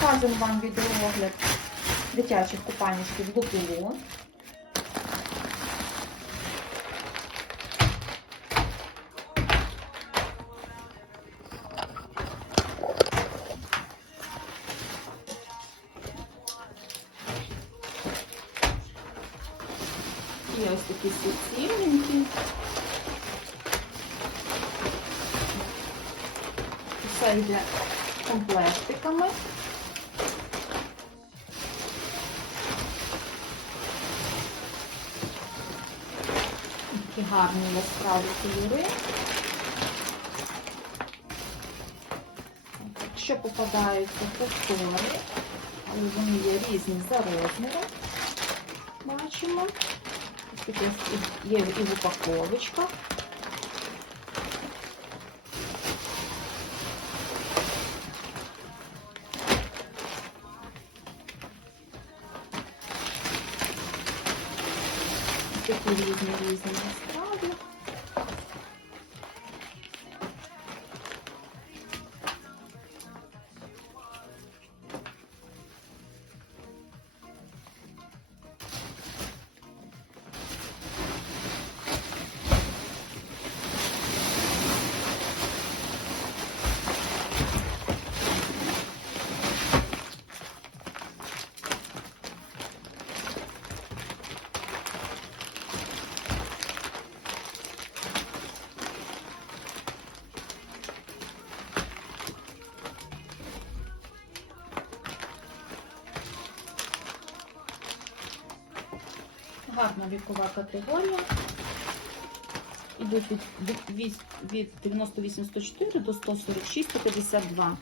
Показуємо вам відеоогляд дитячих купальничків Лупулу. І ось такі суцільненькі. Все йде комплектиками. Такі гарні яскраві кольори. Якщо попадаються повтори, але вони є різні за розміром, бачимо. Таке є і в упаковочках. Такі різні різні яскраві. Гарна вікова категорія. Ідуть від, від, від, від 98-104 до 146-152.